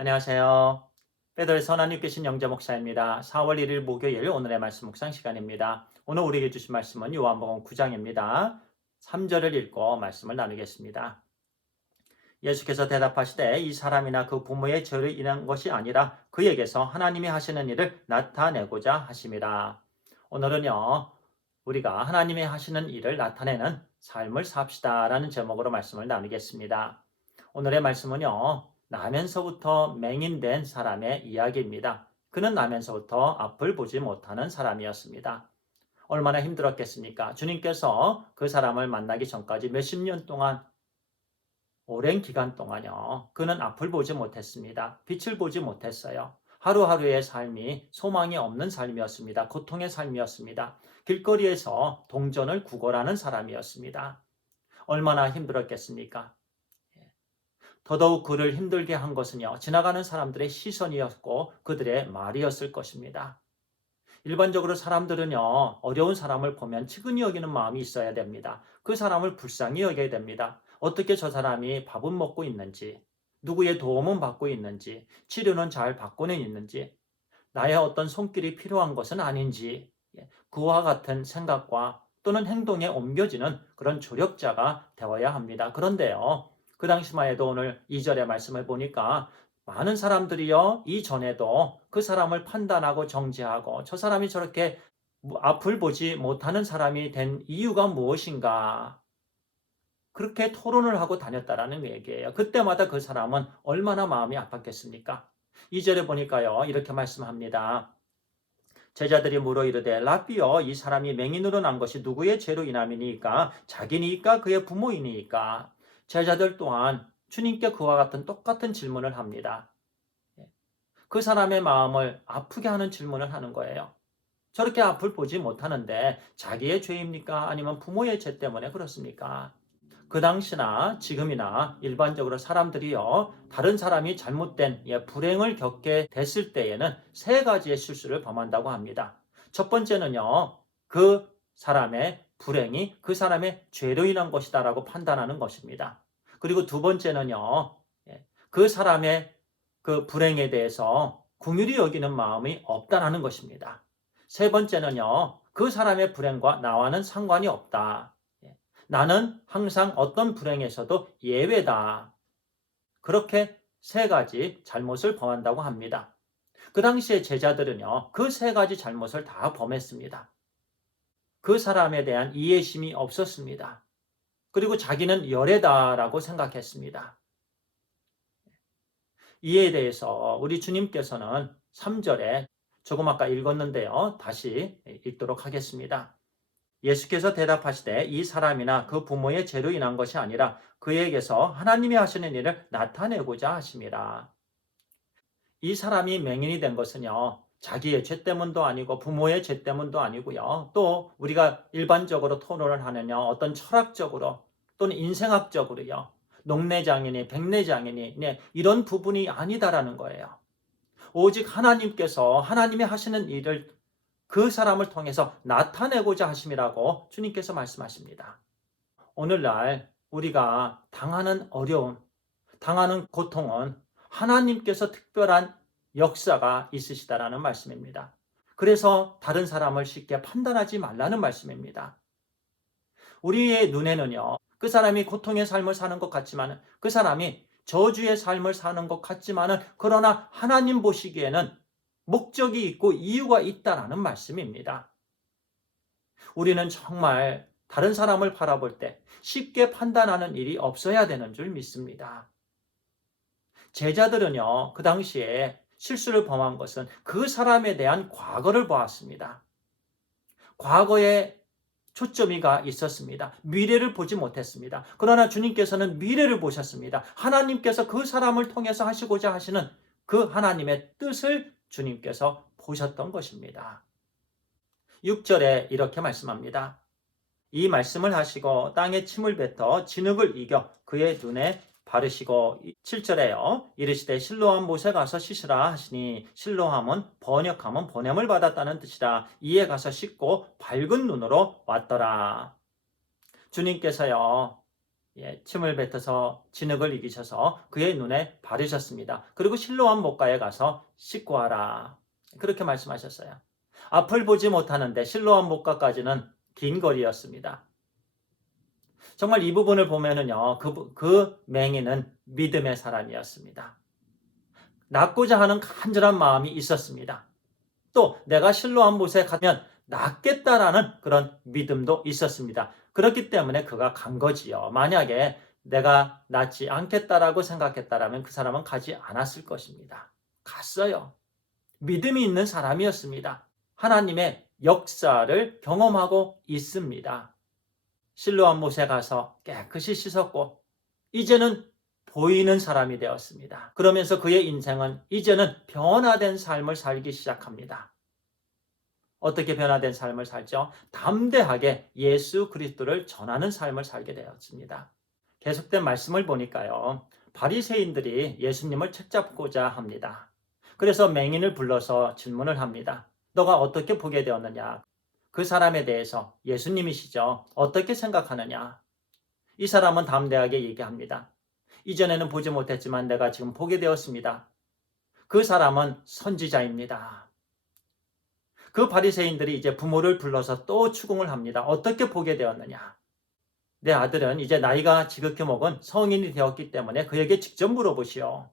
안녕하세요. 베드로의 선한 계신 영재 목사입니다. 4월 1일 목요일 오늘의 말씀 묵상 시간입니다. 오늘 우리에게 주신 말씀은 요한복음 9장입니다. 3절을 읽고 말씀을 나누겠습니다. 예수께서 대답하시되 이 사람이나 그 부모의 죄를 인한 것이 아니라 그에게서 하나님이 하시는 일을 나타내고자 하심이라. 오늘은요, 우리가 하나님이 하시는 일을 나타내는 삶을 삽시다 라는 제목으로 말씀을 나누겠습니다. 오늘의 말씀은요, 나면서부터 맹인된 사람의 이야기입니다. 그는 나면서부터 앞을 보지 못하는 사람이었습니다. 얼마나 힘들었겠습니까? 주님께서 그 사람을 만나기 전까지 몇십 년 동안, 오랜 기간 동안요, 그는 앞을 보지 못했습니다. 빛을 보지 못했어요. 하루하루의 삶이 소망이 없는 삶이었습니다. 고통의 삶이었습니다. 길거리에서 동전을 구걸하는 사람이었습니다. 얼마나 힘들었겠습니까? 더더욱 그를 힘들게 한 것은요, 지나가는 사람들의 시선이었고 그들의 말이었을 것입니다. 일반적으로 사람들은요, 어려운 사람을 보면 측은히 여기는 마음이 있어야 됩니다. 그 사람을 불쌍히 여겨야 됩니다. 어떻게 저 사람이 밥은 먹고 있는지, 누구의 도움은 받고 있는지, 치료는 잘 받고는 있는지, 나의 어떤 손길이 필요한 것은 아닌지, 그와 같은 생각과 또는 행동에 옮겨지는 그런 조력자가 되어야 합니다. 그런데요, 그 당시만 해도 오늘 2절의 말씀을 보니까 많은 사람들이요, 이전에도 그 사람을 판단하고 정죄하고 저 사람이 저렇게 앞을 보지 못하는 사람이 된 이유가 무엇인가? 그렇게 토론을 하고 다녔다라는 얘기예요. 그때마다 그 사람은 얼마나 마음이 아팠겠습니까? 2절에 보니까요, 이렇게 말씀합니다. 제자들이 물어 이르되 라삐여 이 사람이 맹인으로 난 것이 누구의 죄로 인함이니까 자기니까 그의 부모이니까. 제자들 또한 주님께 그와 같은 똑같은 질문을 합니다. 그 사람의 마음을 아프게 하는 질문을 하는 거예요. 저렇게 앞을 보지 못하는데 자기의 죄입니까? 아니면 부모의 죄 때문에 그렇습니까? 그 당시나 지금이나 일반적으로 사람들이요, 다른 사람이 잘못된 불행을 겪게 됐을 때에는 세 가지의 실수를 범한다고 합니다. 첫 번째는요, 그 사람의 불행이 그 사람의 죄로 인한 것이다라고 판단하는 것입니다. 그리고 두 번째는요, 그 사람의 그 불행에 대해서 긍휼히 여기는 마음이 없다라는 것입니다. 세 번째는요, 그 사람의 불행과 나와는 상관이 없다. 나는 항상 어떤 불행에서도 예외다. 그렇게 세 가지 잘못을 범한다고 합니다. 그 당시에 제자들은요, 그 세 가지 잘못을 다 범했습니다. 그 사람에 대한 이해심이 없었습니다. 그리고 자기는 열애다라고 생각했습니다. 이에 대해서 우리 주님께서는 3절에 조금 아까 읽었는데요, 다시 읽도록 하겠습니다. 예수께서 대답하시되 이 사람이나 그 부모의 죄로 인한 것이 아니라 그에게서 하나님이 하시는 일을 나타내고자 하심이라. 이 사람이 맹인이 된 것은요, 자기의 죄 때문도 아니고 부모의 죄 때문도 아니고요. 또 우리가 일반적으로 토론을 하느냐 어떤 철학적으로 또는 인생학적으로요. 녹내장애니 백내장애니 이런 부분이 아니다라는 거예요. 오직 하나님께서 하나님이 하시는 일을 그 사람을 통해서 나타내고자 하심이라고 주님께서 말씀하십니다. 오늘날 우리가 당하는 어려움, 당하는 고통은 하나님께서 특별한 역사가 있으시다라는 말씀입니다. 그래서 다른 사람을 쉽게 판단하지 말라는 말씀입니다. 우리의 눈에는요, 그 사람이 고통의 삶을 사는 것 같지만, 그 사람이 저주의 삶을 사는 것 같지만은, 그러나 하나님 보시기에는 목적이 있고 이유가 있다라는 말씀입니다. 우리는 정말 다른 사람을 바라볼 때 쉽게 판단하는 일이 없어야 되는 줄 믿습니다. 제자들은요, 그 당시에 실수를 범한 것은 그 사람에 대한 과거를 보았습니다. 과거에 초점이가 있었습니다. 미래를 보지 못했습니다. 그러나 주님께서는 미래를 보셨습니다. 하나님께서 그 사람을 통해서 하시고자 하시는 그 하나님의 뜻을 주님께서 보셨던 것입니다. 6절에 이렇게 말씀합니다. 이 말씀을 하시고 땅에 침을 뱉어 진흙을 이겨 그의 눈에 바르시고 7절에요. 이르시되 실로암 못에 가서 씻으라 하시니 실로암은 번역하면 보냄을 받았다는 뜻이라. 이에 가서 씻고 밝은 눈으로 왔더라. 주님께서요, 침을 뱉어서 진흙을 이기셔서 그의 눈에 바르셨습니다. 그리고 실로암 목가에 가서 씻고 와라. 그렇게 말씀하셨어요. 앞을 보지 못하는데 실로암 목가까지는 긴 거리였습니다. 정말 이 부분을 보면은요, 그 맹인은 믿음의 사람이었습니다. 낫고자 하는 간절한 마음이 있었습니다. 또 내가 실로암 못에 가면 낫겠다라는 그런 믿음도 있었습니다. 그렇기 때문에 그가 간 거지요. 만약에 내가 낫지 않겠다라고 생각했다라면 그 사람은 가지 않았을 것입니다. 갔어요. 믿음이 있는 사람이었습니다. 하나님의 역사를 경험하고 있습니다. 실로암 못에 가서 깨끗이 씻었고 이제는 보이는 사람이 되었습니다. 그러면서 그의 인생은 이제는 변화된 삶을 살기 시작합니다. 어떻게 변화된 삶을 살죠? 담대하게 예수 그리스도를 전하는 삶을 살게 되었습니다. 계속된 말씀을 보니까요. 바리새인들이 예수님을 책잡고자 합니다. 그래서 맹인을 불러서 질문을 합니다. 너가 어떻게 보게 되었느냐? 그 사람에 대해서 예수님이시죠. 어떻게 생각하느냐? 이 사람은 담대하게 얘기합니다. 이전에는 보지 못했지만 내가 지금 보게 되었습니다. 그 사람은 선지자입니다. 그 바리새인들이 이제 부모를 불러서 또 추궁을 합니다. 어떻게 보게 되었느냐? 내 아들은 이제 나이가 지극히 먹은 성인이 되었기 때문에 그에게 직접 물어보시오.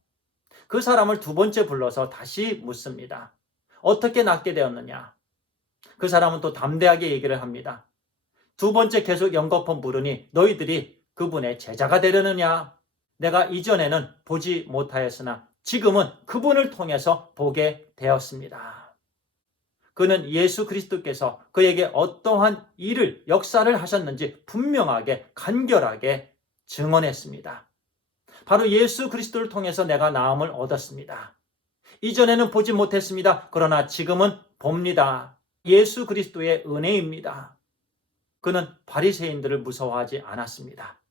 그 사람을 두 번째 불러서 다시 묻습니다. 어떻게 낫게 되었느냐? 그 사람은 또 담대하게 얘기를 합니다. 두 번째 계속 연거푸 물으니 너희들이 그분의 제자가 되려느냐? 내가 이전에는 보지 못하였으나 지금은 그분을 통해서 보게 되었습니다. 그는 예수 그리스도께서 그에게 어떠한 일을, 역사를 하셨는지 분명하게, 간결하게 증언했습니다. 바로 예수 그리스도를 통해서 내가 나음을 얻었습니다. 이전에는 보지 못했습니다. 그러나 지금은 봅니다. 예수 그리스도의 은혜입니다. 그는 바리새인들을 무서워하지 않았습니다.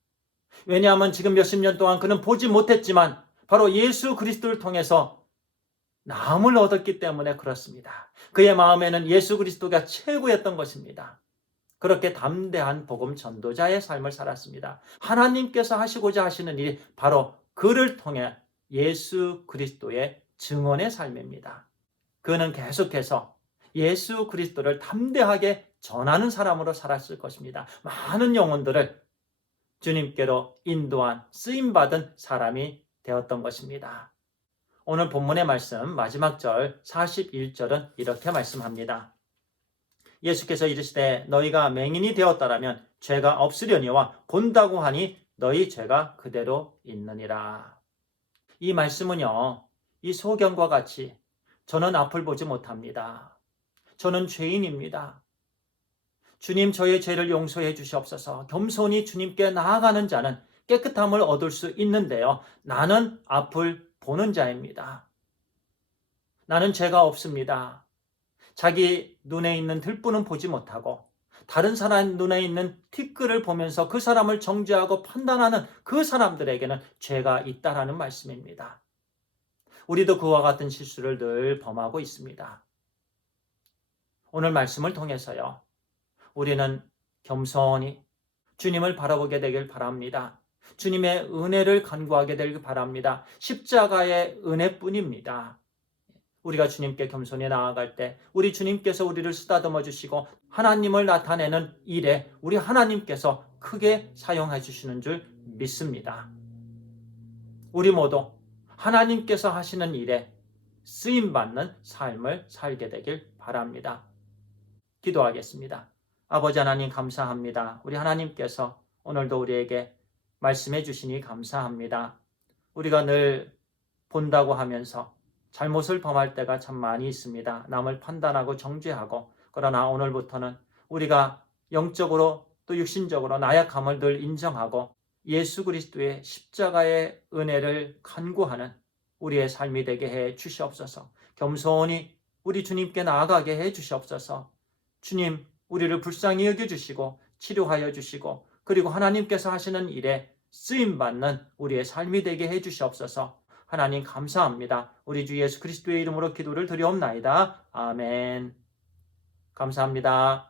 왜냐하면 지금 몇십 년 동안 그는 보지 못했지만 바로 예수 그리스도를 통해서 나음을 얻었기 때문에 그렇습니다. 그의 마음에는 예수 그리스도가 최고였던 것입니다. 그렇게 담대한 복음 전도자의 삶을 살았습니다. 하나님께서 하시고자 하시는 일이 바로 그를 통해 예수 그리스도의 증언의 삶입니다. 그는 계속해서 예수 그리스도를 담대하게 전하는 사람으로 살았을 것입니다. 많은 영혼들을 주님께로 인도한 쓰임받은 사람이 되었던 것입니다. 오늘 본문의 말씀 마지막 절 41절은 이렇게 말씀합니다. 예수께서 이르시되 너희가 맹인이 되었다라면 죄가 없으려니와 본다고 하니 너희 죄가 그대로 있느니라. 이 말씀은요. 이 소경과 같이 저는 앞을 보지 못합니다. 저는 죄인입니다. 주님 저의 죄를 용서해 주시옵소서. 겸손히 주님께 나아가는 자는 깨끗함을 얻을 수 있는데요. 나는 앞을 보는 자입니다. 나는 죄가 없습니다. 자기 눈에 있는 들보는 보지 못하고 다른 사람 눈에 있는 티끌을 보면서 그 사람을 정죄하고 판단하는 그 사람들에게는 죄가 있다라는 말씀입니다. 우리도 그와 같은 실수를 늘 범하고 있습니다. 오늘 말씀을 통해서요. 우리는 겸손히 주님을 바라보게 되길 바랍니다. 주님의 은혜를 간구하게 되길 바랍니다. 십자가의 은혜뿐입니다. 우리가 주님께 겸손히 나아갈 때 우리 주님께서 우리를 쓰다듬어 주시고 하나님을 나타내는 일에 우리 하나님께서 크게 사용해 주시는 줄 믿습니다. 우리 모두 하나님께서 하시는 일에 쓰임받는 삶을 살게 되길 바랍니다. 기도하겠습니다. 아버지 하나님 감사합니다. 우리 하나님께서 오늘도 우리에게 말씀해 주시니 감사합니다. 우리가 늘 본다고 하면서 잘못을 범할 때가 참 많이 있습니다. 남을 판단하고 정죄하고 그러나 오늘부터는 우리가 영적으로 또 육신적으로 나약함을 늘 인정하고 예수 그리스도의 십자가의 은혜를 간구하는 우리의 삶이 되게 해 주시옵소서. 겸손히 우리 주님께 나아가게 해 주시옵소서. 주님 우리를 불쌍히 여겨주시고 치료하여 주시고 그리고 하나님께서 하시는 일에 쓰임받는 우리의 삶이 되게 해 주시옵소서. 하나님 감사합니다. 우리 주 예수 그리스도의 이름으로 기도를 드리옵나이다. 아멘. 감사합니다.